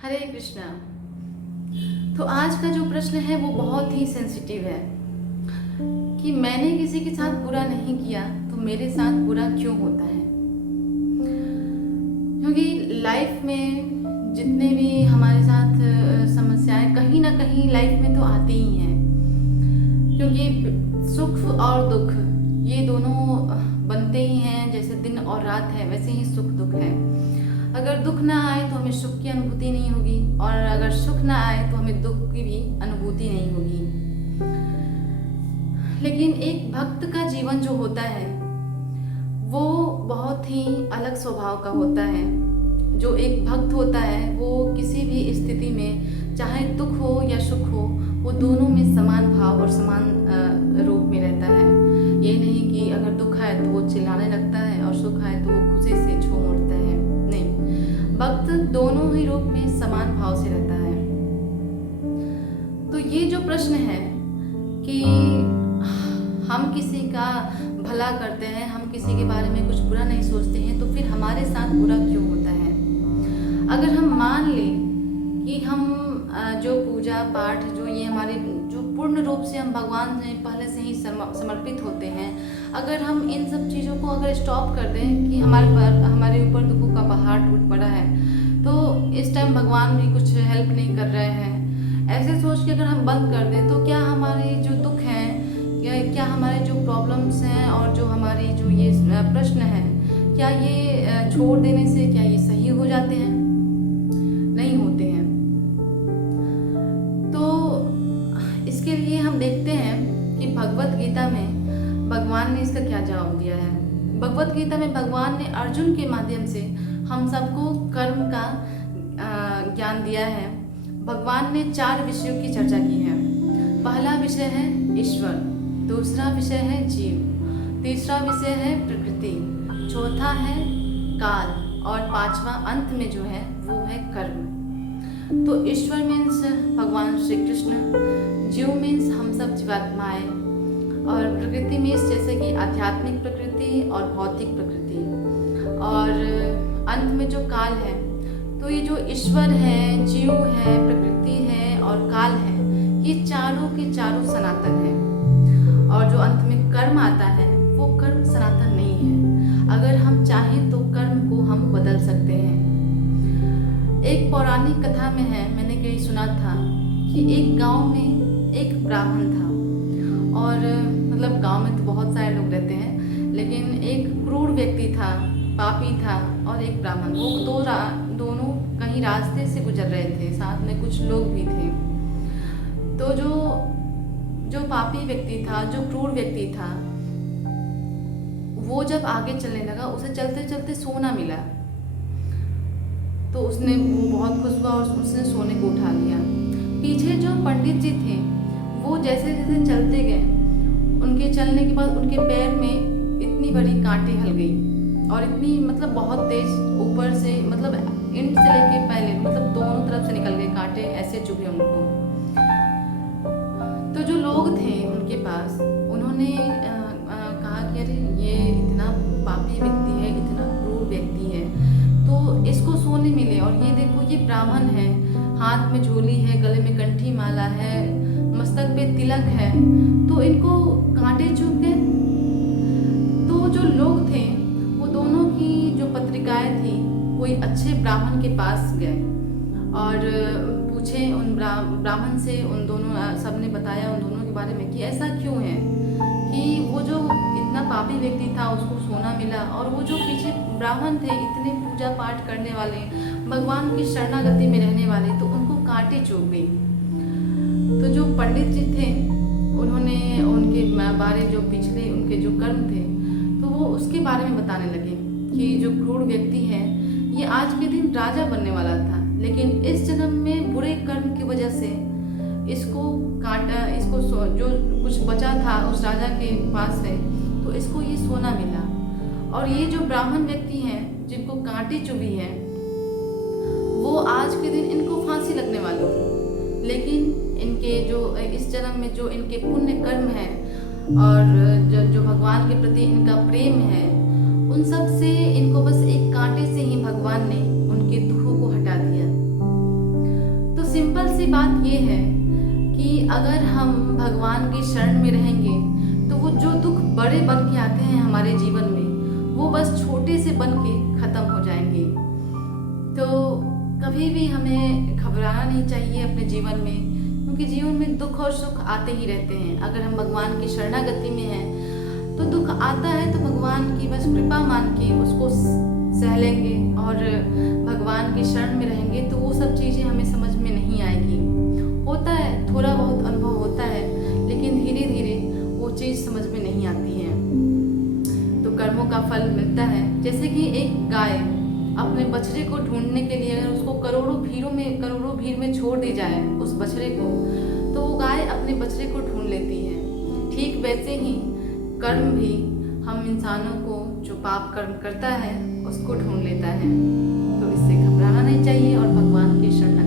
हरे कृष्णा। तो आज का जो प्रश्न है वो बहुत ही सेंसिटिव है कि मैंने किसी के साथ बुरा नहीं किया तो मेरे साथ बुरा क्यों होता है। क्योंकि लाइफ में जितने भी हमारे साथ समस्याएं कहीं ना कहीं लाइफ में तो आती ही हैं। क्योंकि सुख और दुख ये दोनों बनते ही हैं। जैसे दिन और रात है वैसे ही सुख दुख है। अगर दुख ना आए तो हमें सुख की अनुभूति नहीं होगी, और अगर सुख ना आए तो हमें दुख की भी अनुभूति नहीं होगी। लेकिन एक भक्त का जीवन जो होता है वो बहुत ही अलग स्वभाव का होता है। जो एक भक्त होता है वो किसी भी स्थिति में, चाहे दुख हो या सुख हो, वो दोनों में समान भाव और समान रूप में रहता है। ये नहीं कि अगर दुख आए तो वो चिल्लाने लगता है और सुख आए तो वो खुशी से झूम उठता है। नहीं, भक्त दोनों ही रूप में समान भाव से रहता है। तो ये जो प्रश्न है कि हम किसी का भला करते हैं, हम किसी के बारे में कुछ बुरा नहीं सोचते हैं, तो फिर हमारे साथ बुरा क्यों होता है। अगर हम मान लें कि हम जो पूजा पाठ जो ये हमारे जो पूर्ण रूप से हम भगवान में पहले से ही समर्पित होते हैं, अगर हम इन सब चीज़ों को अगर स्टॉप कर दें कि हमारे ऊपर दुखों का पहाड़ टूट पड़ा है, तो इस टाइम भगवान भी कुछ हेल्प नहीं कर रहे हैं, ऐसे सोच के अगर हम बंद कर दें, तो क्या हमारे जो दुख हैं या क्या हमारे जो प्रॉब्लम्स हैं और जो हमारी जो ये प्रश्न हैं, क्या ये छोड़ देने से क्या ये सही हो जाते हैं? नहीं होते हैं। तो इसके लिए हम देखते हैं कि भगवत गीता में भगवान ने इसका क्या जवाब दिया है। भगवत गीता में भगवान ने अर्जुन के माध्यम से हम सबको कर्म का ज्ञान दिया है। भगवान ने 4 विषयों की चर्चा की है। पहला विषय है ईश्वर, दूसरा विषय है जीव, तीसरा विषय है प्रकृति, चौथा है काल, और 5वां अंत में जो है वो है कर्म। तो ईश्वर मीन्स भगवान श्री कृष्ण, जीव मीन्स हम सब जीवात्माएं, और प्रकृति मीन्स जैसे कि आध्यात्मिक प्रकृति और भौतिक प्रकृति, और अंत में जो काल है। तो ये जो ईश्वर है, जीव है, प्रकृति है और काल है, ये चारों के चारों सनातन है। और जो अंत में कर्म आता है वो कर्म सनातन नहीं है। अगर हम चाहें तो कर्म को हम बदल सकते हैं। एक पौराणिक कथा में है, मैंने कहीं सुना था कि एक गांव में एक ब्राह्मण था, और मतलब गांव में तो बहुत सारे लोग रहते हैं, लेकिन एक क्रूर व्यक्ति था, पापी था, और एक ब्राह्मण। वो दोनों कहीं रास्ते से गुजर रहे थे, साथ में कुछ लोग भी थे। तो जो पापी व्यक्ति था, जो क्रूर व्यक्ति था, वो जब आगे चलने लगा, उसे चलते चलते सोना मिला। तो वो बहुत खुश हुआ और उसने सोने को उठा लिया। पीछे जो पंडित जी थे वो जैसे जैसे चलते गए, उनके चलने के बाद उनके पैर में इतनी बड़ी कांटे हल गई, और इतनी मतलब बहुत तेज ऊपर से, मतलब इंड से लेके पहले मतलब दोनों तरफ से निकल गए कांटे, ऐसे चुभे उनको। तो जो लोग थे उनके पास, उन्होंने कहा कि अरे ये इतना पापी व्यक्ति है, इतना क्रूर व्यक्ति है, तो इसको सोने मिले, और ये देखो ये ब्राह्मण है, हाथ में झोली है, गले में कंठी माला है, मस्तक पे तिलक है, तो इनको कांटे चुभ गए। तो जो लोग थे वो दोनों की जो पत्रिकाएं थी, कोई अच्छे ब्राह्मण के पास गए और पूछे उन ब्राह्मण से। उन दोनों सबने बताया उन दोनों के बारे में कि ऐसा क्यों है कि वो जो इतना पापी व्यक्ति था उसको सोना मिला, और वो जो पीछे ब्राह्मण थे इतने पूजा पाठ करने वाले, भगवान की शरणागति में रहने वाले, तो उनको कांटे चुभ गई। तो जो पंडित जी थे उन्होंने उनके बारे जो पिछले उनके जो कर्म थे, तो वो उसके बारे में बताने लगे कि जो क्रूर व्यक्ति है ये आज के दिन राजा बनने वाला था, लेकिन इस जन्म में बुरे कर्म की वजह से इसको काटा, जो कुछ बचा था उस राजा के पास से, तो इसको ये सोना मिला। और ये जो ब्राह्मण व्यक्ति हैं जिनको कांटे चुभी है, वो आज के दिन इनको फांसी लगने वाली थी, लेकिन इनके जो इस जन्म में जो इनके पुण्य कर्म है और जो भगवान के प्रति इनका प्रेम है, उन सब से इनको बस एक कांटे से ही भगवान ने उनके दुखों को हटा दिया। सी बात ये है कि अगर हम भगवान की शरण में रहेंगे तो वो जो दुख बड़े बन के आते हैं हमारे जीवन में वो बस छोटे से बन के ख़त्म हो जाएंगे। तो कभी भी हमें घबराना नहीं चाहिए अपने जीवन में, क्योंकि जीवन में दुख और सुख आते ही रहते हैं। अगर हम भगवान की शरणागति में हैं तो दुख आता है तो भगवान की बस कृपा मान के उसको सह लेंगे और भगवान की शरण में रहेंगे तो वो सब चीज़ें हमें समझ में नहीं आएगी। होता है, थोड़ा बहुत अनुभव होता है, लेकिन धीरे धीरे वो चीज़ समझ में नहीं आती है। तो कर्मों का फल मिलता है। जैसे कि एक गाय अपने बछड़े को ढूंढने के लिए अगर उसको करोड़ों भीड़ में छोड़ दी जाए उस बछड़े को, तो वो गाय अपने बछड़े को ढूंढ लेती है। ठीक वैसे ही कर्म भी हम इंसानों को जो पाप कर्म करता है उसको ढूंढ लेता है। तो इससे घबराना नहीं चाहिए और भगवान की शरण